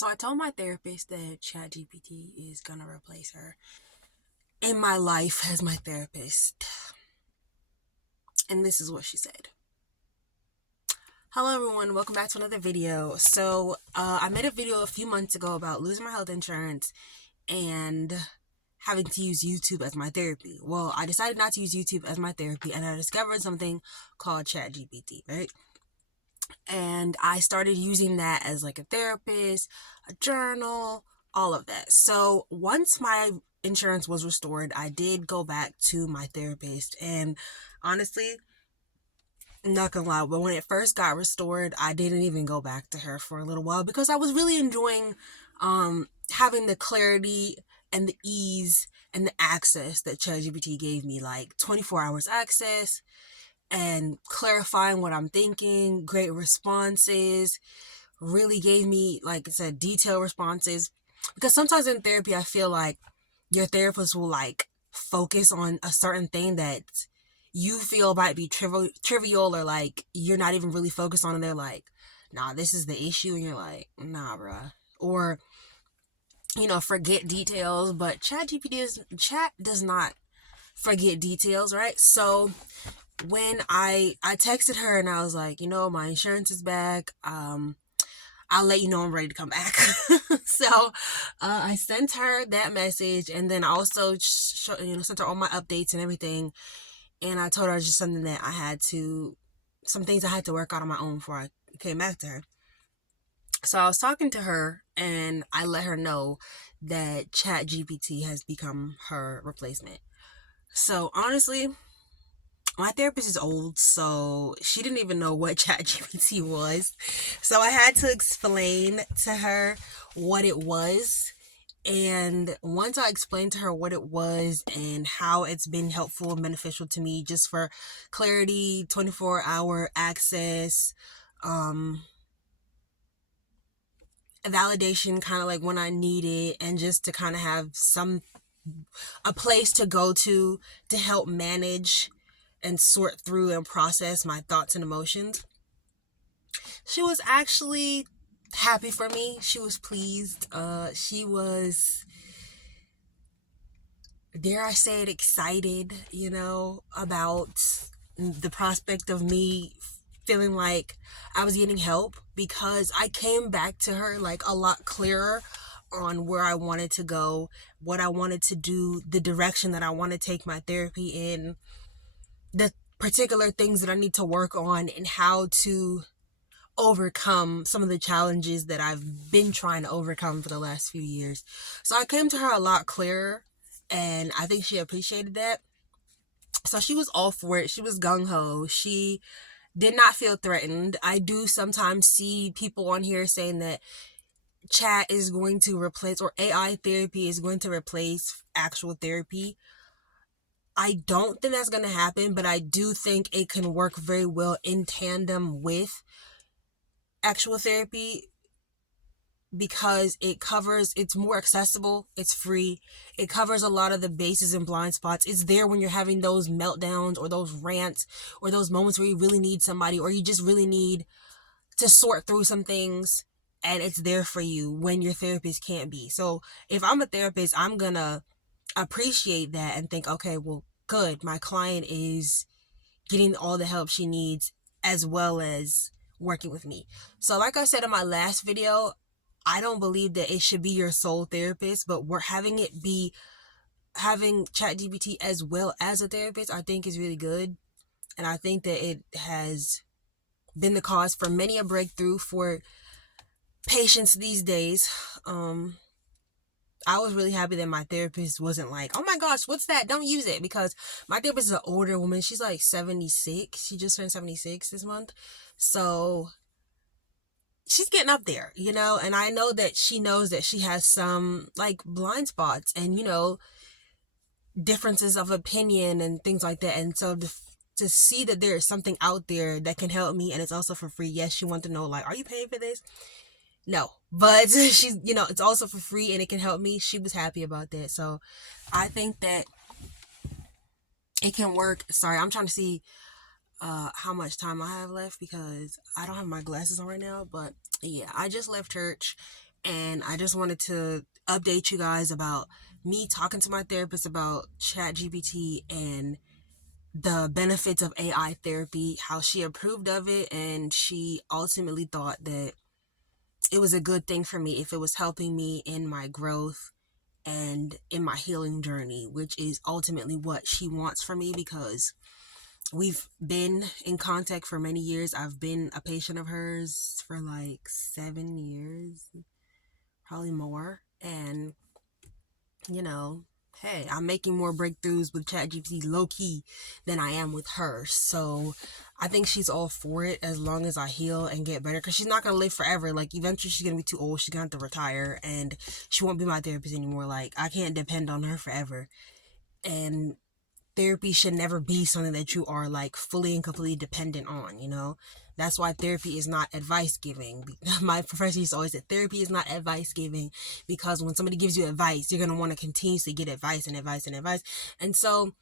So I told my therapist that Chatgpt is gonna replace her in my life as my therapist. And this is what she said. Hello everyone, welcome back to another video. I made a video a few months ago about losing my health insurance and having to use YouTube as my therapy. Well, I decided not to use YouTube as my therapy and I discovered something called Chatgpt, right? And I started using that as like a therapist, a journal, all of that. So once my insurance was restored, I did go back to my therapist, and honestly, not gonna lie, but when it first got restored, I didn't even go back to her for a little while because I was really enjoying having the clarity and the ease and the access that ChatGPT gave me, like 24 hours access and clarifying what I'm thinking, great responses, really gave me, like I said, detailed responses. Because sometimes in therapy, I feel like your therapist will like focus on a certain thing that you feel might be trivial or like you're not even really focused on, and they're like, nah, this is the issue, and you're like, nah, bruh. Or, forget details, but chat does not forget details, right? So when I texted her and I was like, my insurance is back. I'll let you know I'm ready to come back. So I sent her that message, and then I also sent her all my updates and everything. And I told her just some things I had to work out on my own before I came back to her. So I was talking to her and I let her know that ChatGPT has become her replacement. So honestly, my therapist is old, so she didn't even know what ChatGPT was. So I had to explain to her what it was. And once I explained to her what it was and how it's been helpful and beneficial to me, just for clarity, 24-hour access, validation kind of like when I need it, and just to kind of have a place to go to help manage and sort through and process my thoughts and emotions. She was actually happy for me. She was pleased. She was, dare I say it, excited, about the prospect of me feeling like I was getting help, because I came back to her like a lot clearer on where I wanted to go, what I wanted to do, the direction that I want to take my therapy in, the particular things that I need to work on, and how to overcome some of the challenges that I've been trying to overcome for the last few years. So I came to her a lot clearer, and I think she appreciated that. So she was all for it. She was gung-ho. She did not feel threatened. I do sometimes see people on here saying that chat is going to replace, or AI therapy is going to replace actual therapy. I don't think that's going to happen, but I do think it can work very well in tandem with actual therapy, because it's more accessible, it's free, it covers a lot of the bases and blind spots. It's there when you're having those meltdowns or those rants or those moments where you really need somebody, or you just really need to sort through some things, and it's there for you when your therapist can't be. So if I'm a therapist, I'm gonna appreciate that and think, okay, well, good, my client is getting all the help she needs as well as working with me. So like I said in my last video, I don't believe that it should be your sole therapist, but we're having ChatGPT as well as a therapist, I think is really good. And I think that it has been the cause for many a breakthrough for patients these days. I was really happy that my therapist wasn't like, oh my gosh, what's that? Don't use it. Because my therapist is an older woman. She's like 76. She just turned 76 this month. So she's getting up there, and I know that she knows that she has some like blind spots and, differences of opinion and things like that. And so to see that there is something out there that can help me, and it's also for free. Yes, she wants to know, like, are you paying for this? No, but she's, it's also for free and it can help me. She was happy about that. So I think that it can work. Sorry, I'm trying to see how much time I have left because I don't have my glasses on right now. But yeah, I just left church And I just wanted to update you guys about me talking to my therapist about ChatGPT and the benefits of AI therapy, how she approved of it, and she ultimately thought that it was a good thing for me if it was helping me in my growth and in my healing journey, which is ultimately what she wants for me, because we've been in contact for many years. I've been a patient of hers for like 7 years, probably more. And, you know, hey, I'm making more breakthroughs with ChatGPT low key than I am with her. So I think she's all for it as long as I heal and get better, because she's not going to live forever. Like, eventually she's going to be too old. She's going to have to retire and she won't be my therapist anymore. Like, I can't depend on her forever. And therapy should never be something that you are like fully and completely dependent on, you know? That's why therapy is not advice giving. My professor used to always say therapy is not advice giving, because when somebody gives you advice, you're going to want to continuously get advice and advice and advice. And so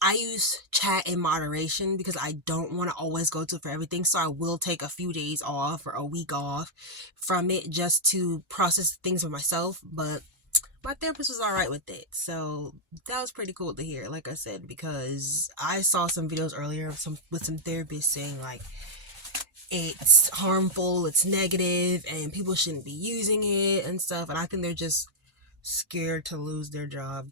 I use chat in moderation because I don't want to always go to it for everything. So I will take a few days off or a week off from it just to process things for myself. But my therapist was all right with it. So that was pretty cool to hear, like I said, because I saw some videos earlier of some therapists saying like it's harmful, it's negative, and people shouldn't be using it and stuff. And I think they're just scared to lose their job,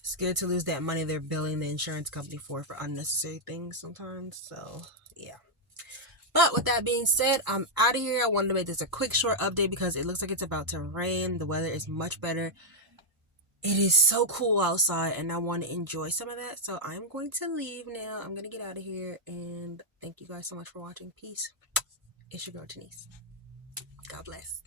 scared to lose that money they're billing the insurance company for unnecessary things sometimes. So yeah. But with that being said, I'm out of here. I wanted to make this a quick short update because it looks like it's about to rain. The weather is much better. It is so cool outside and I want to enjoy some of that. So I'm going to leave now. I'm going to get out of here. And thank you guys so much for watching. Peace. It's your girl, Denise. God bless.